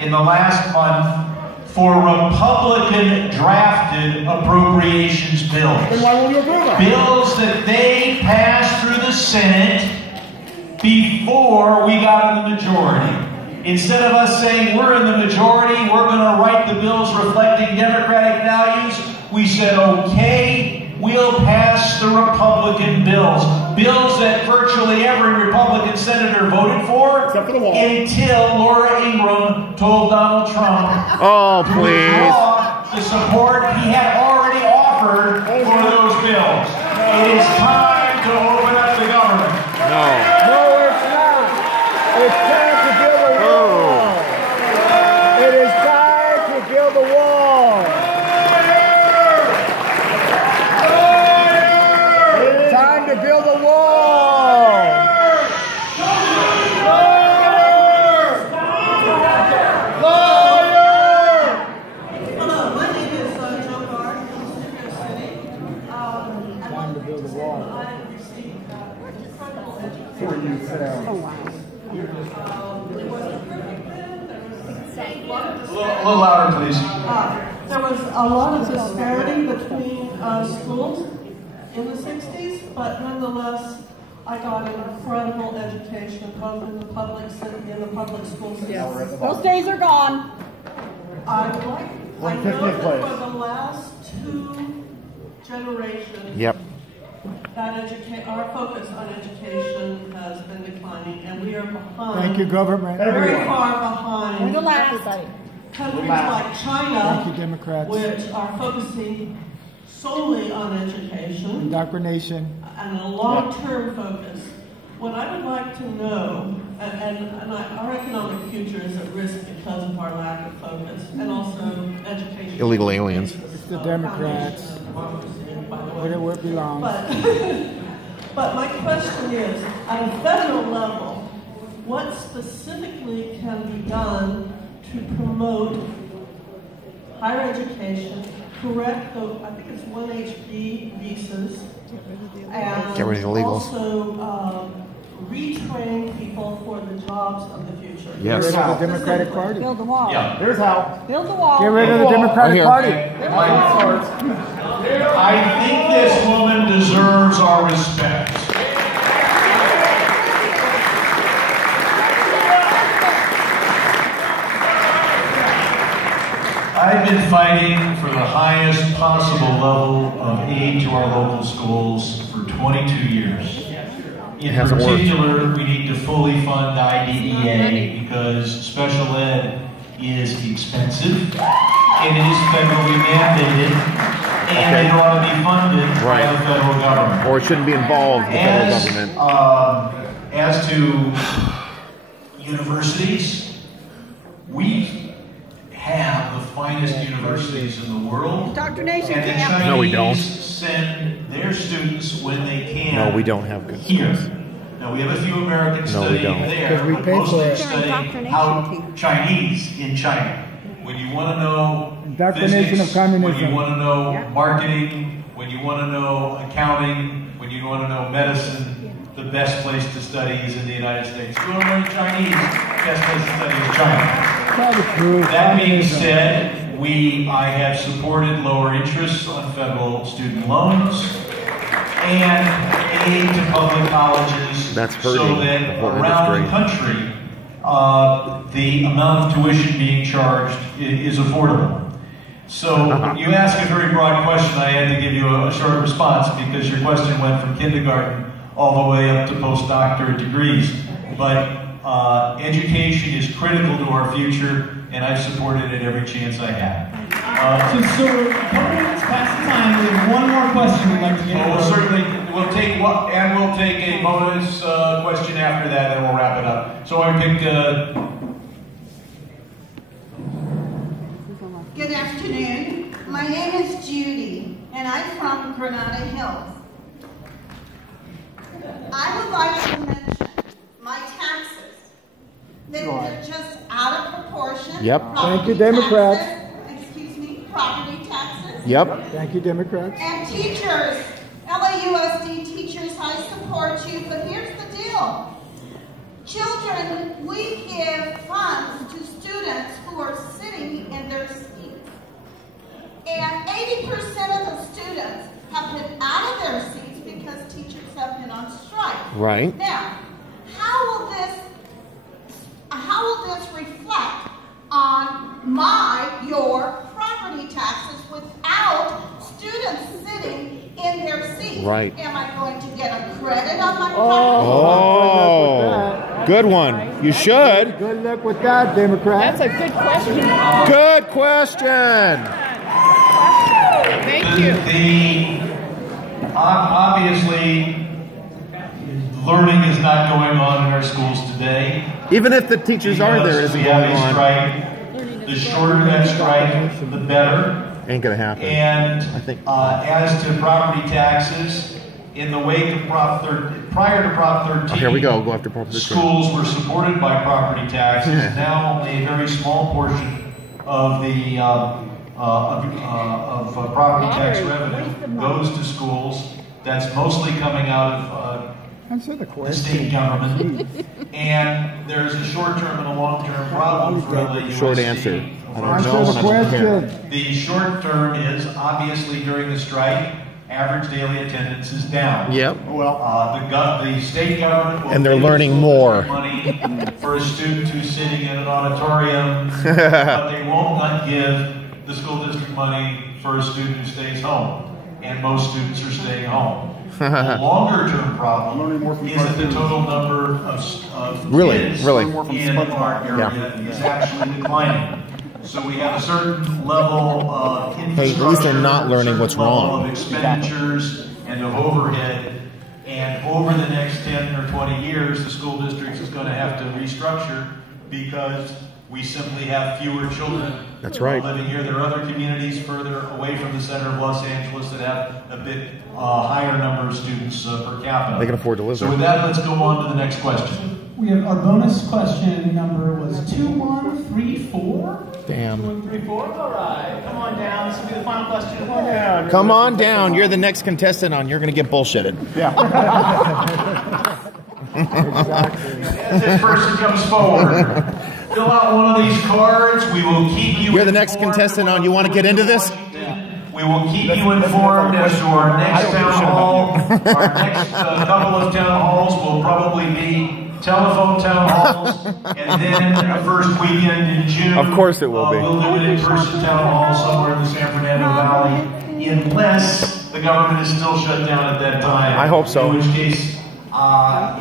in the last month for Republican-drafted appropriations bills. Then why won't you approve them? Bills that they passed through the Senate before we got in the majority. Instead of us saying we're in the majority, we're going to write the bills reflecting Democratic values, we said, okay, we'll pass the Republican bills. Bills that virtually every Republican senator voted for, until Laura Ingraham told Donald Trump to withdraw the support he had already offered for those bills. It is time to open up the government. No, it's not. It's time to build a wall. It is time to build a wall. It's time to build a wall. Hello, my name is Joe Gard from Studio City. Time to build a wall. I received incredible education. For you, Sarah. It wasn't perfect then. There was A little louder, please. There was a lot of disparity between schools in the 60s, but nonetheless, I got an incredible education both in the public system and in the public school system. Those days are gone. I know that for the last 2 generations, that our focus on education has been declining, and we are behind. Thank you, government. Very far behind countries like China, Thank you, Democrats. which are focusing solely on education Indoctrination. and a long-term focus. What I would like to know, our economic future is at risk because of our lack of focus, and also education. Illegal aliens. It's the Democrats. Where it belongs. But my question is, at a federal level, what specifically can be done to promote higher education, correct the, I think it's 1HB visas, and get rid of the illegals. Also retrain people for the jobs of the future. Yes. Get rid of the Democratic Party. Build the wall. Yeah. Here's how. Build the wall. Get rid of the Democratic Party. I think this woman deserves our respect. I've been fighting for the highest possible level of aid to our local schools for 22 years. In particular, we need to fully fund IDEA because special ed is expensive, it is federally mandated, and it ought to be funded by the federal government. Or it shouldn't be involved in the federal government. As to universities, we have the finest universities in the world. Indoctrination and the camp. Chinese No, we don't. send their students when they can. No, we don't have good here. schools. Now, we have a few Americans No, we studying don't. there, Because we but pay mostly for it. studying how Chinese in China. When you want to know Indoctrination physics, of communism. when you want to know marketing, when you want to know accounting, when you want to know medicine, the best place to study is in the United States. If you want to learn Chinese, the best place to study is China. That being said, I have supported lower interest on federal student loans and aid to public colleges so that around the country the amount of tuition being charged is affordable. So you asked a very broad question. I had to give you a short response because your question went from kindergarten all the way up to postdoctorate degrees. But education is critical to our future, and I've supported it every chance I have. So a couple minutes past the time. We have one more question we'd like to get. We'll take a bonus question after that, and we'll wrap it up. So I picked. Good afternoon. My name is Judy, and I'm from Granada Hills. I would like to mention my taxes. They're just out of proportion. Yep. Thank you, Democrats. Property taxes. Yep. Thank you, Democrats. And teachers, LAUSD teachers, I support you, but here's the deal. Children, we give funds to students who Right. Now, how will this reflect on your property taxes without students sitting in their seats? Right. Am I going to get a credit on my Oh, good one. You should. Good luck with that, Democrat. That's a good question. Good question. Thank you. Obviously, learning is not going on in our schools today. Even if the teachers are there, isn't we going have a on. strike. The shorter that strike, the better. Ain't gonna happen. And I think. as to property taxes, in the wake of prior to Prop 13, Here we go. Go after Prop 13. schools were supported by property taxes. Yeah. Now only a very small portion of the property tax revenue goes to schools. That's mostly coming out of the state government. And there's a short-term and a long-term problem for the USD. Short answer. I don't Answer know the when I'm prepared. question. The short term is obviously during the strike, average daily attendance is down. Yep. The state government will And they're give learning schools more. money for a student who's sitting in an auditorium, but they won't not give the school district money for a student who stays home. And most students are staying home. The longer term problem is that the total number of kids in our area is actually declining. So we have a certain level of infrastructure, Hey, at least they're not learning what's wrong. of expenditures and of overhead. And over the next 10 or 20 years, the school district is going to have to restructure because we simply have fewer children. That's right. Living here. There are other communities further away from the center of Los Angeles that have a bit higher number of students per capita. They can afford to live So there. with that, let's go on to the next question. We have our bonus question number was 2134. Damn. 2134. All right, come on down. This will be the final question. Come on down. Come on down. You're the next contestant on. You're going to get bullshitted. As this person comes forward, fill out one of these cards. We will keep you You're the next contestant on. You want to get into this? We will keep you informed as to our next town hall. Our next couple of town halls will probably be telephone town halls, and then the first weekend in June. Of course it will be. We'll do an in-person town hall somewhere in the San Fernando Valley, unless the government is still shut down at that time. I hope so. In which case,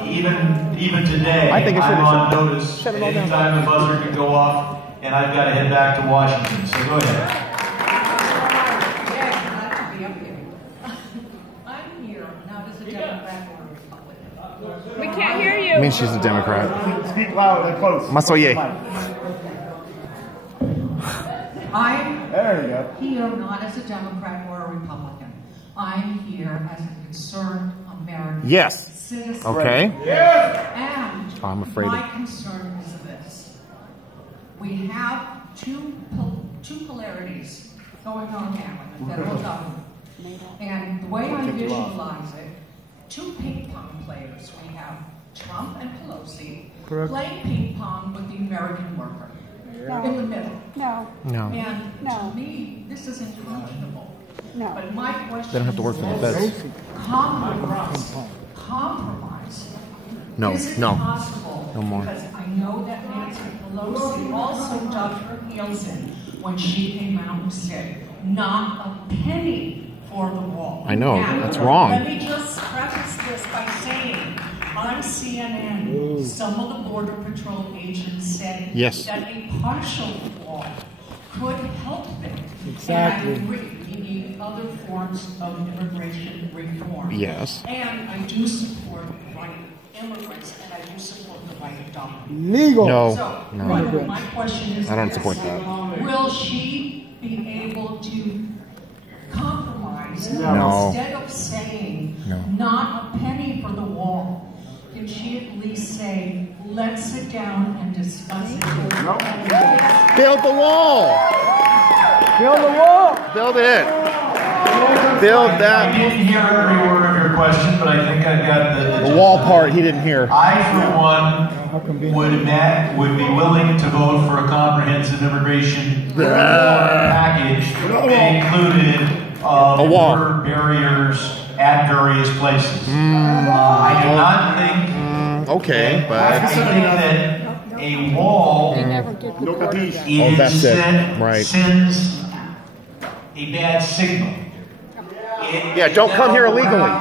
even today, I think it should I'm have on notice. At any time the buzzer can go off, and I've got to head back to Washington. So go ahead. We can't hear you. I mean, she's a Democrat. Speak loud and close. Más oye. I'm There you go. here not as a Democrat or a Republican. I'm here as a concerned American Yes. citizen. Okay. And I'm afraid my of- concern is this. We have two polarities going on now in the federal government. And the way I visualize it, two ping pong players. We have Trump and Pelosi playing ping pong with the American worker in the middle. No. No. And No. to me, this is unconscionable. No. But my question They don't have to work for the feds. compromise. No, Is it no. possible? No more. Because I know that Nancy Pelosi also dug her heels in when she came out and said, not a penny for the wall. I know, Now, that's wrong. Let me just preface this by saying, on CNN, some of the Border Patrol agents said Yes. that a partial wall could help them. Exactly. And I agree, we need other forms of immigration reform. Yes. And I do support white immigrants, and I do support the right of dominance. Legal. No. So, No. my question is I don't this. support that. Will she be able to compromise No. instead of saying No. not a penny for the wall? Can she at least say, let's sit down and discuss it? Build the wall. Build the wall. Build it. Build I that. didn't hear every word of your question, but I think I got The wall part he didn't hear. I, for one, would be willing to vote for a comprehensive immigration package that included A wall. border barriers at various places. I do not think. Okay, but I think that a wall sends a bad signal. yeah, don't come here illegally.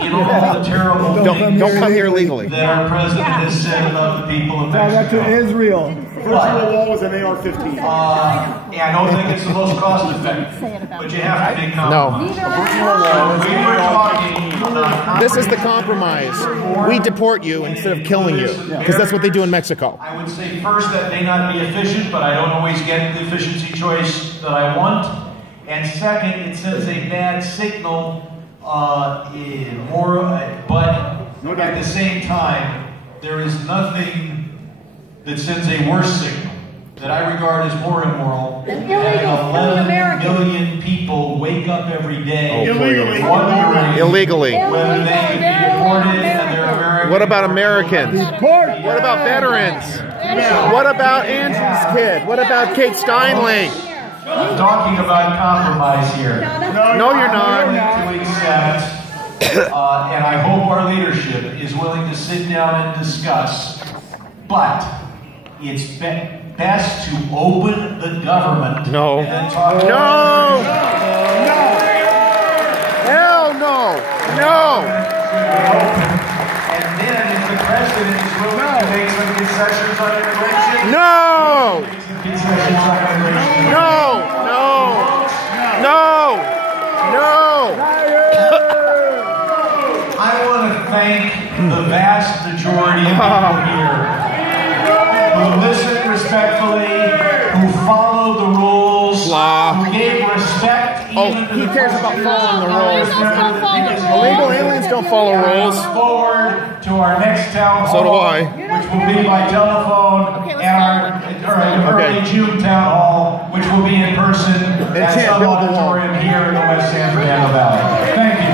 In all the terrible Don't come here illegally. that our president has said about the people of Tell that Mexico. to Israel. Wall was an AR-15. Yeah, I don't think it's the most cost effective, but you have to make compromise. We were talking about This is the compromise. We deport you instead of killing you, because that's what they do in Mexico. I would say first that may not be efficient, but I don't always get the efficiency choice that I want. And second, it sends a bad signal, but at the same time, there is nothing that sends a worse signal that I regard as more immoral than having 11 million people wake up every day wondering Illegally. whether they could be deported and they're American. What about Americans? What about veterans? What about Angie's kid? What about Kate Steinle? I'm talking about compromise here. No, you're not. To accept, and I hope our leadership is willing to sit down and discuss. But it's best to open the government. No. And then talk No. Hell no. No. And then if the president is willing to make some concessions on immigration. No. Concessions on immigration. No. No. No. No. I want to thank the vast majority of people here who listen respectfully, who follow the rules, who gave respect even to he the cares about following the rules. Illegal aliens don't follow rules. I look forward to our next town hall, So do I. which will be by telephone, and our early June town hall, which will be in person at some auditorium here in the West San Fernando Valley. Thank you.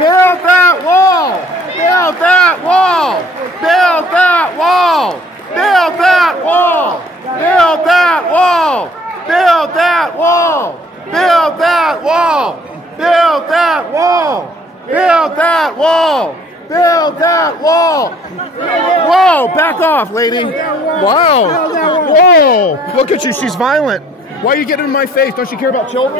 Build that wall! Build that wall! Build that wall! Build that wall! Build that wall! Build that wall! Build that wall! Build that wall! Build that wall! Build that wall! Whoa! Back off, lady! Wow! Whoa! Look at you, she's violent. Why are you getting in my face? Don't you care about children?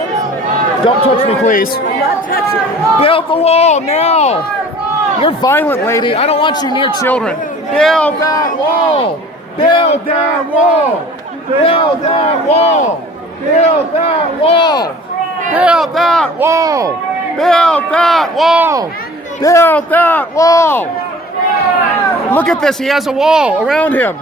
Don't touch me, please. Build the wall now! You're violent, lady. I don't want you near children. Build that wall! Build that wall! Build that wall! Build that wall! Build that wall! Build that wall! Build that wall! Look at this. He has a wall around him.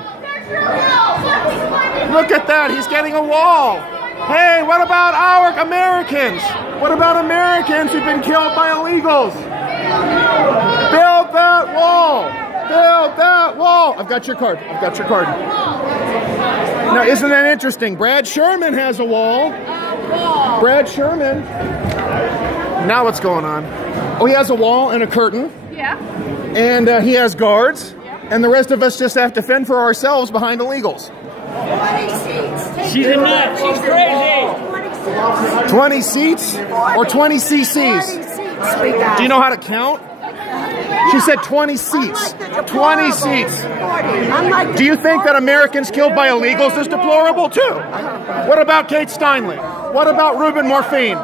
Look at that. He's getting a wall. Hey, what about our Americans? What about Americans who've been killed by illegals? Build that wall! Build that wall! I've got your card. I've got your card. Now, isn't that interesting? Brad Sherman has a wall. Brad Sherman. Now what's going on? Oh, he has a wall and a curtain. Yeah. And he has guards. And the rest of us just have to fend for ourselves behind illegals. 20 seats. She's a nut. She's crazy. 20 seats or 20 cc's? Do you know how to count? She said 20 seats. 20 seats. Do you think that Americans killed by illegals is deplorable too? What about Kate Steinle? What about Ruben Morphine?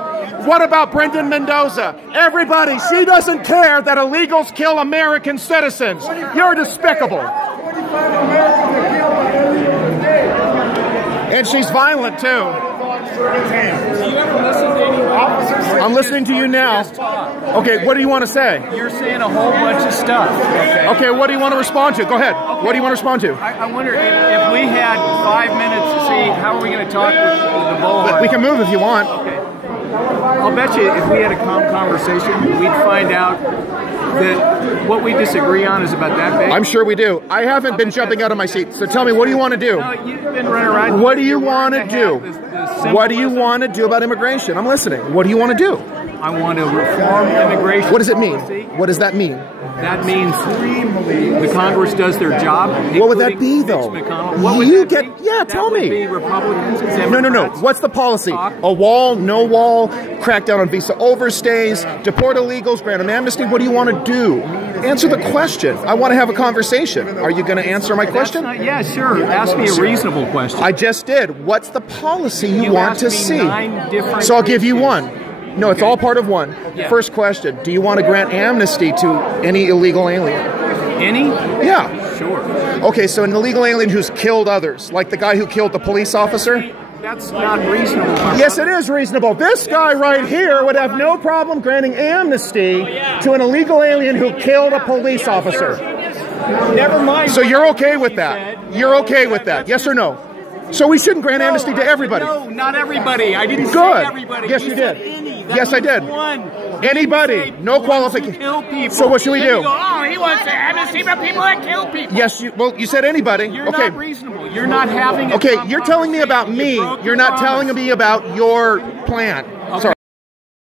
What about Brendan Mendoza? Everybody, she doesn't care that illegals kill American citizens. You're despicable. And she's violent too. Do you ever listen to any officers? I'm listening to you now. Okay, what do you want to say? You're saying a whole bunch of stuff. Okay, what do you want to respond to? Go ahead. What do you want to respond to? I wonder if we had 5 minutes to see how are we going to talk with the bullhorn. We can move if you want. Okay. I'll bet you if we had a calm conversation, we'd find out that what we disagree on is about that big. I'm sure we do. I haven't been jumping out of my seat. So tell me, what do you want to do? No, you've been running around. What do you want to do? What do you want to do about immigration? I'm listening. What do you want to do? I want to reform immigration. What does it mean? policy. What does that mean? That means the Congress does their job. What would that be, though? What would You that get, be? yeah, That tell would me. be Republicans and No, no, no. Democrats. What's the policy? Talk. A wall, no wall, crack down on visa overstays, deport illegals, grant them amnesty. What do you want to do? Answer the question. I want to have a conversation. Are you going to answer my question? Yeah, sure. Ask me a reasonable question. I just did. What's the policy you You want asked to me see? 9 different So I'll give you issues. one. No, it's all part of one. Yeah. First question. Do you want to grant amnesty to any illegal alien? Any? Yeah. Sure. Okay, so an illegal alien who's killed others, like the guy who killed the police officer? That's not reasonable. my Yes, brother. it is reasonable. This guy right here would have no problem granting amnesty to an illegal alien who killed a police officer. Never mind. So what you're okay with he that? said. You're okay with that? Yes or no? So we shouldn't grant amnesty to everybody. No, not everybody. I didn't Good. say everybody. Yes, you said did. any. That Yes, I means did. One. Anybody. No qualification. Kill people. So what should we Then do? you go, oh, he wants amnesty for people that kill people. Yes, you said anybody. You're Okay. not reasonable. You're not having a Okay, calm you're telling me about me. conversation. You broke You're your not telling promise. me about your plan. Okay,